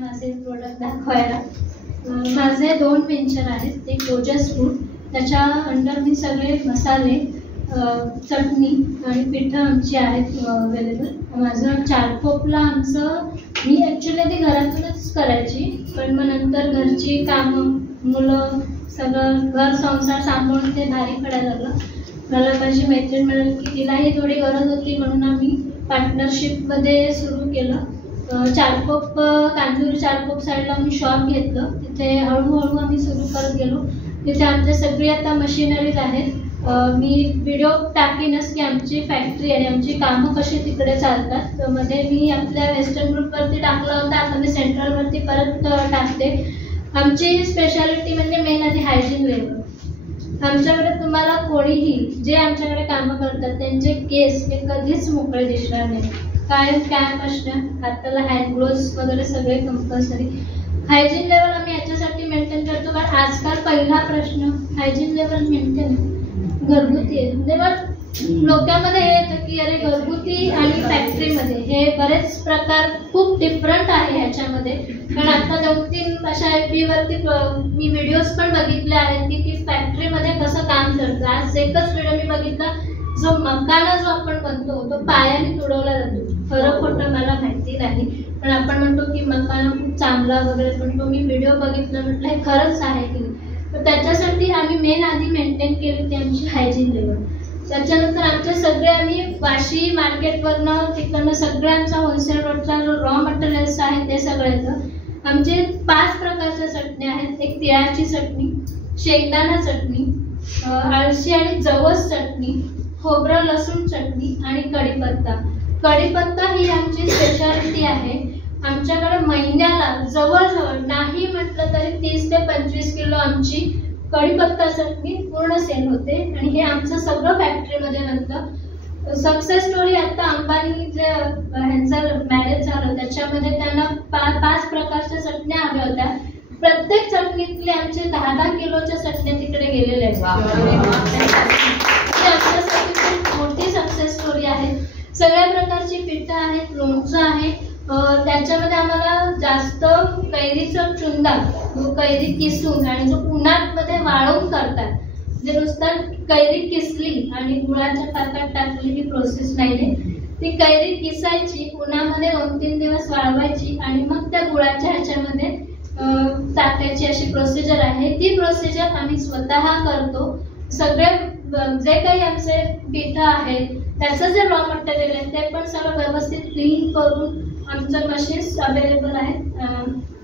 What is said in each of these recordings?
माझे प्रोडक्ट दाखवायला. माझे 2 वेंचर आहेत. एक ओजस फूड, त्याच्या अंडर मी सगळे मसाले, चटणी आणि पिठं आमची आहेत अवेलेबल. माझं चारकोपला मी ॲक्च्युली ती घरातूनच करायची, पण मग नंतर घरची कामं, मुलं, सगळं घर संसार सांभाळून ते भारी पडायला लागलं. मला माझी मैत्रीण मिळाली की तिलाही थोडी गरज होती, म्हणून आम्ही पार्टनरशिपमध्ये सुरू केलं. चारकोप, कांजूर चारकोप साईडला आम्ही शॉप घेतलं. तिथे हळूहळू आम्ही सुरू करत गेलो. तिथे आमच्या सगळी आता मशिनरीज आहेत. मी व्हिडिओ टाकीनच की आमची फॅक्टरी आणि आमची कामं कशी तिकडे चालतात. तर मध्ये मी आपल्या वेस्टर्न ग्रुपवरती टाकला होता, आता मी सेंट्रलवरती परत टाकते. आमची स्पेशालिटी म्हणजे मेन आधी हायजीन लेवल. आमच्याकडे तुम्हाला कोणीही जे आमच्याकडे कामं करतात त्यांचे केस हे कधीच मोकळे दिसणार नाही. कायम कॅम्प असणं, हाताला हँड ग्लोव्स वगैरे सगळे कंपल्सरी. हायजीन लेवल आम्ही याच्यासाठी मेंटेन करतो कारण आजकाल पहिला प्रश्न हायजीन लेवल मेंटेन घरगुती आहे. म्हणजे मग लोकांमध्ये हे येतं की अरे घरगुती आणि फॅक्टरीमध्ये हे बरेच प्रकार खूप डिफरंट आहे ह्याच्यामध्ये. कारण आता 2-3 अशा FB वरती मी व्हिडिओज पण बघितले आहेत की फॅक्टरीमध्ये कसं काम करतं. आज एकच व्हिडिओ मी बघितला, जो मकाना जो आपण बनतो तो पायाने तुडवला जातो. खरं खोटं मला माहिती नाही, पण आपण म्हणतो की मकाना खूप चांगला वगैरे, पण तो मी व्हिडिओ बघितला, म्हटलं हे खरंच आहे की नाही. तर त्याच्यासाठी आम्ही मेन आधी मेंटेन केली ती आमची हायजीन लेवल. त्याच्यानंतर आमचे सगळे आम्ही वाशी मार्केटवरनं तिकडनं सगळे आमचा होलसेल रोडचा जो रॉ मटेरियल्स आहे ते सगळं येतं. आमचे 5 प्रकारच्या चटणी आहेत. एक तिळाची चटणी, शेंगदाणा चटणी, आळशी आणि जवस चटणी, खोबरं लसूण चटणी आणि कढीपत्ता. कढीपत्ता ही आमची स्पेशालिटी आहे. आमच्याकडे महिन्याला जवळजवळ नाही म्हटलं तरी 30 ते 25 किलो आमची कढीपत्ता चटणी पूर्ण सेल होते आणि हे आमचं सगळं फॅक्टरीमध्ये बनतं. सक्सेस स्टोरी आता अंबानी जे ह्यांचं मॅरेज झालं त्याच्यामध्ये त्यांना 5 प्रकारच्या चटण्या हव्या होत्या. प्रत्येक चटणीतले आमचे 10-10 किलोच्या चटण्या तिकडे गेलेल्या आहेत. आमच्यासाठी खूप मोठी सक्सेस स्टोरी आहे. सगळ्या प्रकारची पिठं आहेत, लोणचं आहे. त्याच्यामध्ये आम्हाला जास्त कैरीचं चुंदा, कैरी किसून आणि जो उन्हामध्ये वाळवून करतात, जे नुसतं कैरी किसली आणि गुळाच्या पाकात टाकली ही प्रोसेस नाहीये. ती कैरी किसायची, उन्हामध्ये 2-3 दिवस वाळवायची आणि मग त्या गुळाच्या ह्याच्यामध्ये टाकायची, अशी प्रोसिजर आहे. ती प्रोसिजर आम्ही स्वतः करतो. सगळे जे काही आमचे पिठं आहेत त्याचं जे रॉ मटेरियल आहे ते पण सगळं व्यवस्थित क्लीन करून आमचं मशीन्स अवेलेबल आहेत.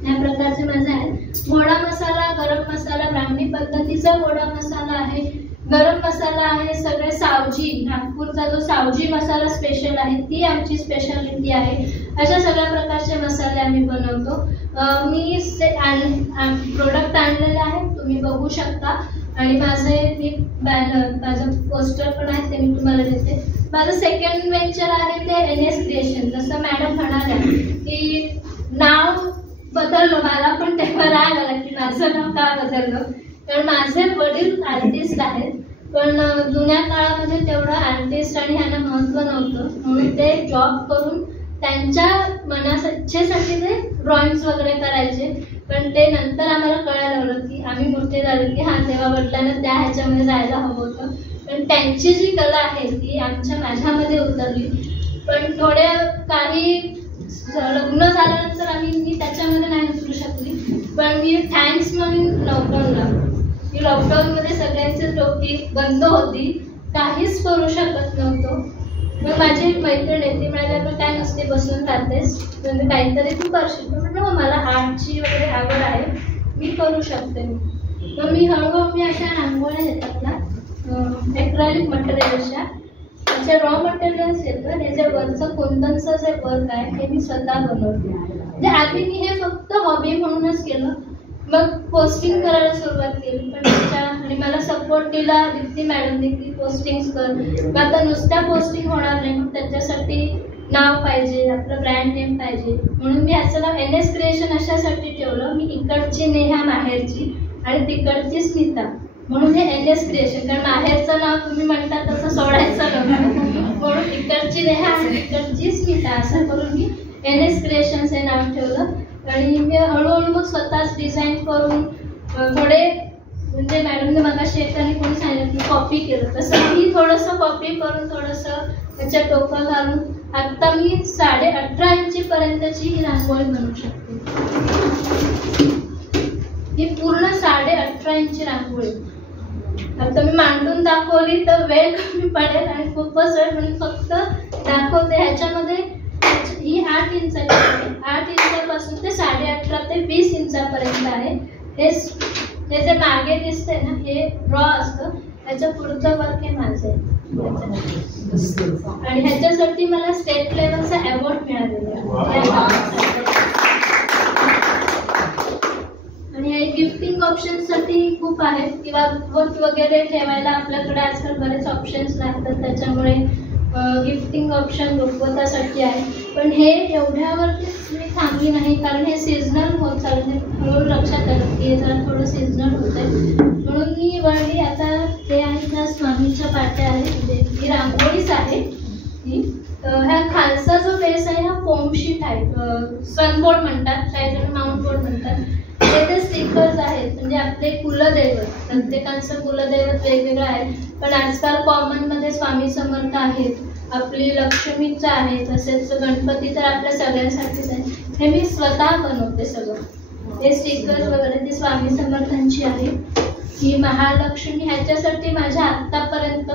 या प्रकारचे माझे आहेत. गोडा मसाला, गरम मसाला, ब्राह्मणी पद्धतीचा गोडा मसाला आहे, गरम मसाला आहे. सगळे सावजी, नागपूरचा जो सावजी मसाला स्पेशल आहे ती आमची स्पेशालिटी आहे. अशा सगळ्या प्रकारचे मसाले आम्ही बनवतो. मी प्रोडक्ट आणलेले आहेत, तुम्ही बघू शकता. आणि माझं पोस्टर पण आहे, ते मी तुम्हाला देते. माझं सेकंड वेंचर आहे ते NS क्रिएशन. जसं मॅडम म्हणाल्या की नाव बदललं, मला पण तेव्हा राग आला की माझं नाव का बदललं. कारण माझे वडील आर्टिस्ट आहेत, पण जुन्या काळामध्ये तेवढं आर्टिस्ट आणि ह्यांना महत्त्व नव्हतं, म्हणून ते जॉब करून त्यांच्या इच्छेसाठी ते ड्रॉइंग्स वगैरे करायचे. पण ते नंतर आम्हाला कळायला लागलं की आम्ही मोठे झालो की तेव्हा वडिलांना त्या ह्याच्यामध्ये जायला हवं होतं. पण त्यांची जी कला आहे ती माझ्यामध्ये उतरली. पण थोड्या काही लग्न झाल्यानंतर मी त्याच्यामध्ये नाही उतरू शकली. पण मी थँक्स म्हणून लॉकडाऊनमध्ये सगळ्यांची डोकी बंद होती, काहीच करू शकत नव्हतो. मग माझी एक मैत्रीण आहे, ती म्हणाली काय नसते बसून राहतेस, म्हणजे काहीतरी तू करशील. म्हटलं मला आर्टची वगैरे आवड आहे, मी करू शकते. मग मी हळूहळू अशा रांगोळ्या येतात ना, ॲक्रेलिक मटेरियल्सच्या, त्याचे रॉ मटेरियल्स येतं. हे जे वरचं कुंदनचं जे वर्क आहे हे मी स्वतः बनवते. म्हणजे आधी मी हे फक्त हॉबी म्हणूनच केलं, मग पोस्टिंग करायला सुरुवात केली. पण आणि मला सपोर्ट दिला दीप्ती मॅडमने की पोस्टिंग्स कर. मग आता नुसत्या पोस्टिंग होणार नाही, मग त्याच्यासाठी नाव पाहिजे, आपलं ब्रँड नेम पाहिजे. म्हणून मी याचं नाव NS क्रिएशन अशासाठी ठेवलं. मी इकडची नेहा माहेरची आणि तिकडची स्मिता, म्हणून हे NS क्रिएशन. कारण माहेरचं नाव तुम्ही म्हणता तसं सोडायचं नव्हतं, म्हणून इकडची नेहा आणि इकडची स्मिता असं करून मी NS क्रिएशन्स हे नाव ठेवलं. आणि स्वतःच डिझाईन करून थोडे म्हणजे मॅडमने मगाशी एकाने कोणी सांगितलं की कॉपी केलं, तसं मी थोडंसं कॉपी करून थोडंसं त्याच्या टोकं घालून आता मी 18.5 इंचीपर्यंतची ही रांगोळी बनवू शकते. ही पूर्ण 18.5 इंची रांगोळी आता मी मांडून दाखवली तर वेळ कमी पडेल आणि खूपच वेळ, म्हणून फक्त दाखवते. ह्याच्यामध्ये ही 8 इंचाची आहे. 8 इंचापासून ते 18.5 ते 20 इंचापर्यंत आहे. हे जे मागे दिसते ना, हे ड्रॉ असतं, ह्याच्या पुढचं वर्क हे माझं आहे. आणि ह्याच्यासाठी मला स्टेट लेवलचा अवॉर्ड मिळालेला आहे. आणि हे गिफ्टिंग ऑप्शन साठी खूप आहेत, किंवा वर्क वगैरे ठेवायला आपल्याकडे आजकाल बरेच ऑप्शन्स लागतात, त्याच्यामुळे गिफ्टिंग ऑप्शन रुखवतासाठी आहे. पण हे एवढ्यावरतीच मी थांबली नाही, कारण हे सीझनल होत चालले. हळूहळू लक्षात आलं की हे जरा थोडं सीझनल होत आहे, म्हणून मी वळली. आता हे आहेत ह्या स्वामींच्या पाट्या आहेत, ही रांगोळीच आहे ही. ह्या खालचा जो बेस आहे हा फोम शीट आहे, सनबोर्ड म्हणतात, काही जण माउंट बोर्ड म्हणतात. ते स्टिकर्स आहेत, म्हणजे आपले कुलदैवत, प्रत्येकांचं कुलदैवत वेगवेगळं आहे, पण आजकाल कॉमन मध्ये स्वामी समर्थ आहेत, आपली लक्ष्मीचं आहे, तसेच गणपती तर आपल्या सगळ्यांसाठीच आहे. हे मी स्वतः बनवते सगळं. हे स्टिकर्स वगैरे ते स्वामी समर्थांची आहे. ही महालक्ष्मी, ह्याच्यासाठी माझ्या आतापर्यंत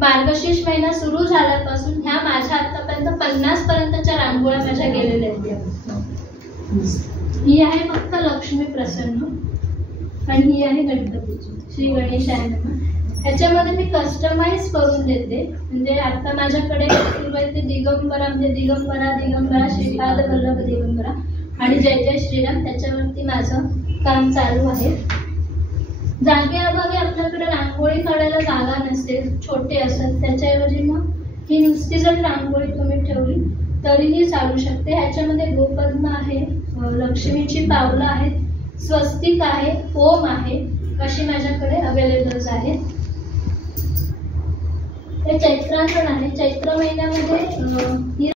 मार्गशीर्ष महिना सुरू झाल्यापासून ह्या माझ्या आतापर्यंत 50 पर्यंतच्या रांगोळ्या माझ्या गेलेल्या आहेत. ही आहे फक्त लक्ष्मी प्रसन्न, आणि ही आहे गणपतीची, श्री गणेश आहे ना. ह्याच्यामध्ये मी कस्टमाइज करून देते, म्हणजे आता माझ्याकडे ते दिगंबरा, म्हणजे दिगंबरा श्रीपाद वल्लभ दिगंबरा आणि जय जय श्रीराम, त्याच्यावरती माझं काम चालू आहे. जागेअभावी आपल्याकडे रांगोळी काढायला जागा नसते, छोटे असतात, त्याच्याऐवजी मग ही नुसती जर रांगोळी तुम्ही ठेवली तरीही चालू शकते. ह्याच्यामध्ये गोपद्म आहे, लक्ष्मीची पावलं आहेत, स्वस्तिक आहे, ओम आहे, अशी माझ्याकडे अवेलेबल्स आहेत. हे चैत्रांकण आहे. चैत्र महिन्यामध्ये